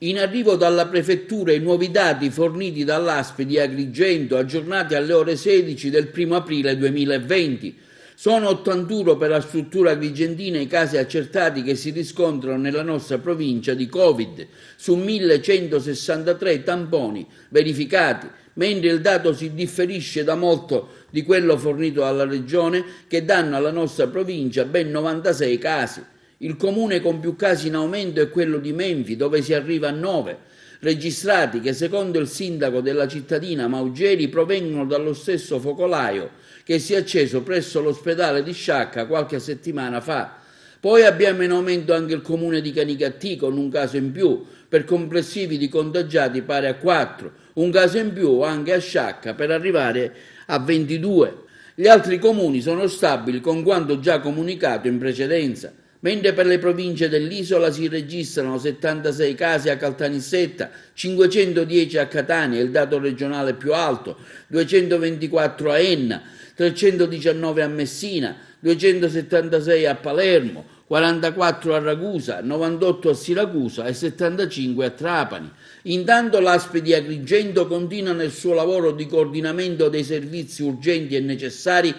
In arrivo dalla Prefettura i nuovi dati forniti dall'ASP di Agrigento aggiornati alle ore 16 del 1 aprile 2020. Sono 81 per la struttura agrigentina i casi accertati che si riscontrano nella nostra provincia di Covid, su 1163 tamponi verificati, mentre il dato si differisce da molto di quello fornito dalla Regione, che danno alla nostra provincia ben 96 casi. Il comune con più casi in aumento è quello di Menfi, dove si arriva a 9, registrati che secondo il sindaco della cittadina Maugeri provengono dallo stesso focolaio che si è acceso presso l'ospedale di Sciacca qualche settimana fa. Poi abbiamo in aumento anche il comune di Canicattì con un caso in più, per complessivi di contagiati pari a 4, un caso in più anche a Sciacca per arrivare a 22. Gli altri comuni sono stabili con quanto già comunicato in precedenza. Mentre per le province dell'isola si registrano 76 casi a Caltanissetta, 510 a Catania, il dato regionale più alto, 224 a Enna, 319 a Messina, 276 a Palermo, 44 a Ragusa, 98 a Siracusa e 75 a Trapani. Intanto l'ASP di Agrigento continua nel suo lavoro di coordinamento dei servizi urgenti e necessari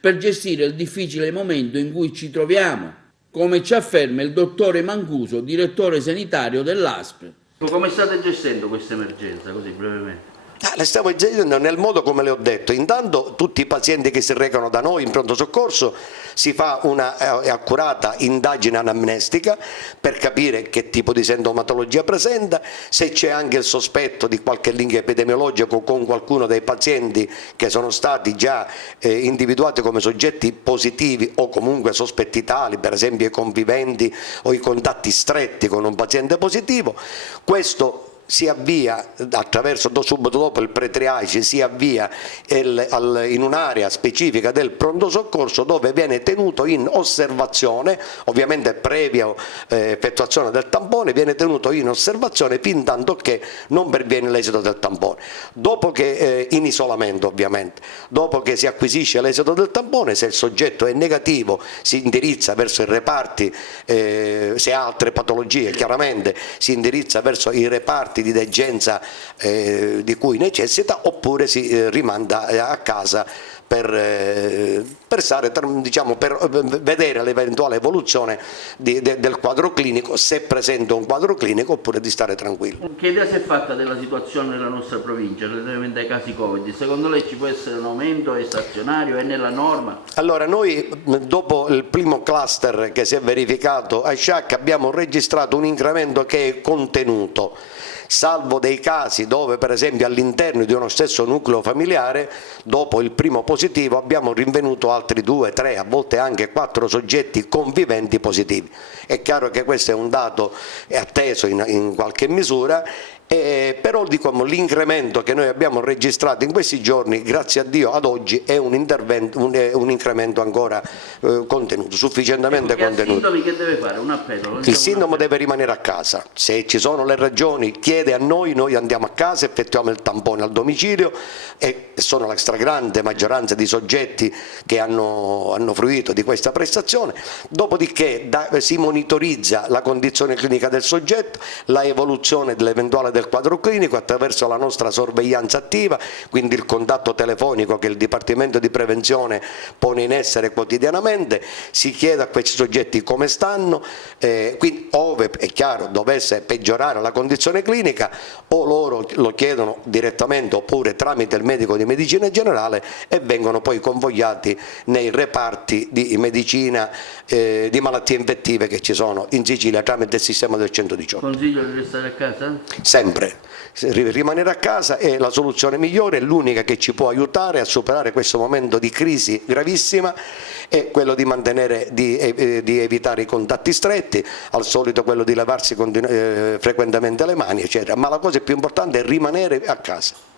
per gestire il difficile momento in cui ci troviamo, come ci afferma il dottore Mancuso, direttore sanitario dell'ASP. Come state gestendo questa emergenza, così brevemente? Le stiamo gestendo nel modo come le ho detto. Intanto tutti i pazienti che si recano da noi in pronto soccorso si fa una accurata indagine anamnestica per capire che tipo di sintomatologia presenta, se c'è anche il sospetto di qualche link epidemiologico con qualcuno dei pazienti che sono stati già individuati come soggetti positivi o comunque sospetti tali, per esempio i conviventi o i contatti stretti con un paziente positivo. Questo si avvia attraverso, subito dopo il pre-triage, si avvia in un'area specifica del pronto soccorso dove viene tenuto in osservazione, ovviamente previa effettuazione del tampone, viene tenuto in osservazione fin tanto che non perviene l'esito del tampone. Dopo che, in isolamento ovviamente, dopo che si acquisisce l'esito del tampone, se il soggetto è negativo si indirizza verso i reparti, se ha altre patologie chiaramente si indirizza verso i reparti di degenza di cui necessita, oppure si rimanda a casa per vedere l'eventuale evoluzione del quadro clinico, se presenta un quadro clinico, oppure di stare tranquillo. Che idea si è fatta della situazione nella nostra provincia relativamente ai casi Covid? Secondo lei ci può essere un aumento, è stazionario, è nella norma? Allora, noi dopo il primo cluster che si è verificato a Sciacca abbiamo registrato un incremento che è contenuto, salvo dei casi dove per esempio all'interno di uno stesso nucleo familiare dopo il primo positivo abbiamo rinvenuto altri 2, 3, a volte anche 4 soggetti conviventi positivi. È chiaro che questo è un dato atteso in qualche misura, però diciamo, l'incremento che noi abbiamo registrato in questi giorni, grazie a Dio, ad oggi è un incremento ancora contenuto, sufficientemente contenuto. Il sindaco che deve fare? Un appello? Il sindaco deve rimanere a casa, se ci sono le ragioni chiede a noi, noi andiamo a casa, effettuiamo il tampone al domicilio e sono la stragrande maggioranza di soggetti che hanno fruito di questa prestazione, dopodiché si monitorizza la condizione clinica del soggetto, la evoluzione dell'eventuale del quadro clinico attraverso la nostra sorveglianza attiva, quindi il contatto telefonico che il Dipartimento di Prevenzione pone in essere quotidianamente, si chiede a questi soggetti come stanno, quindi ove è chiaro dovesse peggiorare la condizione clinica o loro lo chiedono direttamente oppure tramite il medico di medicina generale e vengono poi convogliati nei reparti di medicina di malattie infettive che ci sono in Sicilia tramite il sistema del 118. Consiglio di restare a casa? Sempre. Rimanere a casa è la soluzione migliore, è l'unica che ci può aiutare a superare questo momento di crisi gravissima, è quello di mantenere, di evitare i contatti stretti, al solito quello di lavarsi frequentemente le mani, eccetera. Ma la cosa più importante è rimanere a casa.